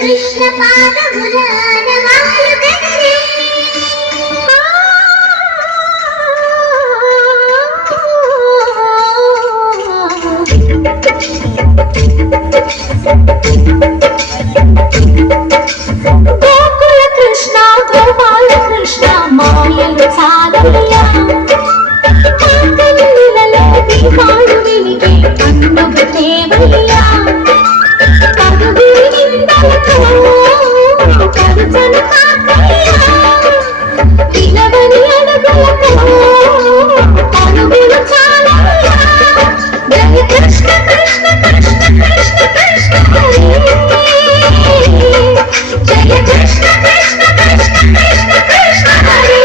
కృష్ణ పాదములాన వాయు కదలే గోకుల కృష్ణ గోపాల కృష్ణ మాయలు సారయ్యా కన్నులలో దీపాలు వెలిగే కన్నుకు దేవయ్యా కరుచను కాకయ్యా ఇలవని అడుగులతో పరుగులు చాలయ్యా జయ కృష్ణ కృష్ణ కృష్ణ కృష్ణ కృష్ణ హరే జయ కృష్ణ కృష్ణ కృష్ణ కృష్ణ కృష్ణ హరే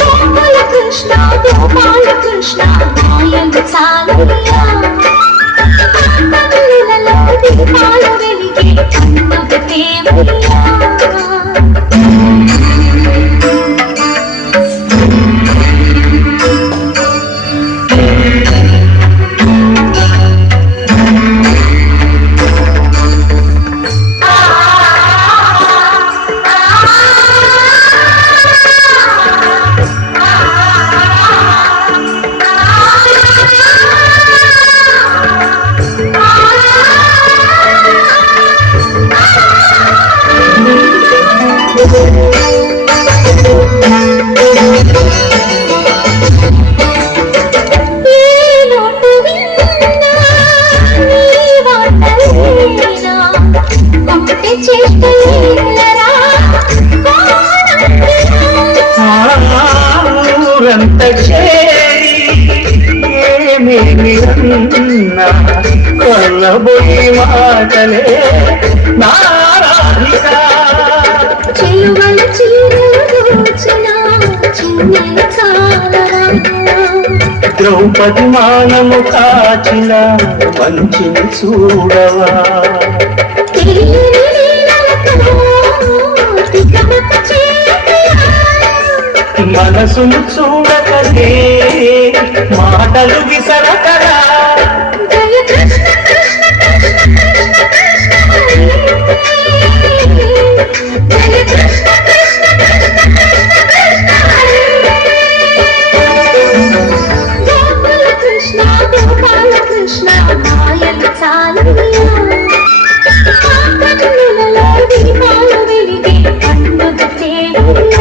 గోకుల కృష్ణ గోపాల కృష్ణ మాయలు చాలయ్యా కన్నులలో దీపాలు వెలిగే కన్నుకు దేవయ్యా ఊరంత చేరి ఏమేమిరన్నా కొల్లబోయి మాటలే నారాధిక చెలువల చీరలు దోచిన చిన్నెల చాలరా ద్రౌపది మానము కాచిన మంచిని చూడవా మనసును చూడకనే మాటలు విసరకరా జయ కృష్ణ కృష్ణ కృష్ణ కృష్ణ కృష్ణ హరే జయ కృష్ణ కృష్ణ కృష్ణ కృష్ణ కృష్ణ హరే గోకుల కృష్ణ గోపాల కృష్ణ మాయలు చాలయ్యా కన్నులలో దీపాలు వెలిగే కన్నుకు దేవయ్యా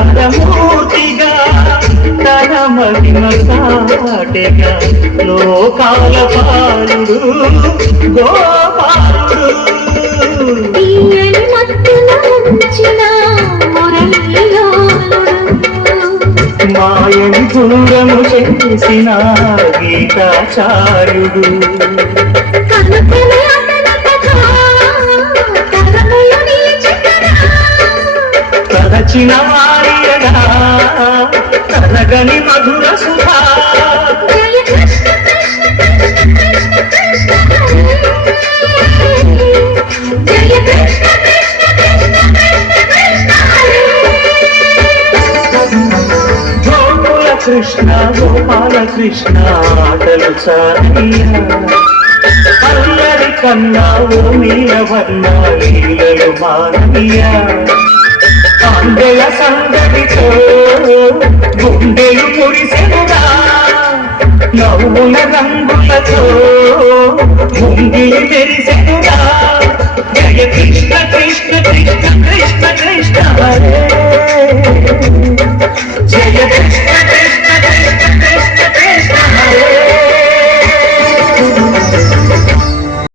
అవతారమూర్తిగా తన మహిమ సాటెగా లోకాల పాలుడు గోపాలుడు తీయని మత్తున ఉంచిన మురళీలోలుడు మాయని దూరము చేసిన గీతాచార్యుడు కనుకనే అతని కథ తరములు నిలిచెదరా తరచిన వారియగా తరగని మధుర సుధా జయ కృష్ణ కృష్ణ కృష్ణ కృష్ణ కృష్ణ హరే జయ కృష్ణ కృష్ణ కృష్ణ కృష్ణ కృష్ణ హరే గోకుల కృష్ణ గోపాల కృష్ణ ఆటలు చాలయ్యా అల్లరి కన్నా ఓ నీలవన్న లీలలు మానయ్యా అందెల సందడితో గుండెలు మురిసెనురా నవ్వుల రంగులతో ముంగిలి మెరిసెనురా జయ కృష్ణ కృష్ణ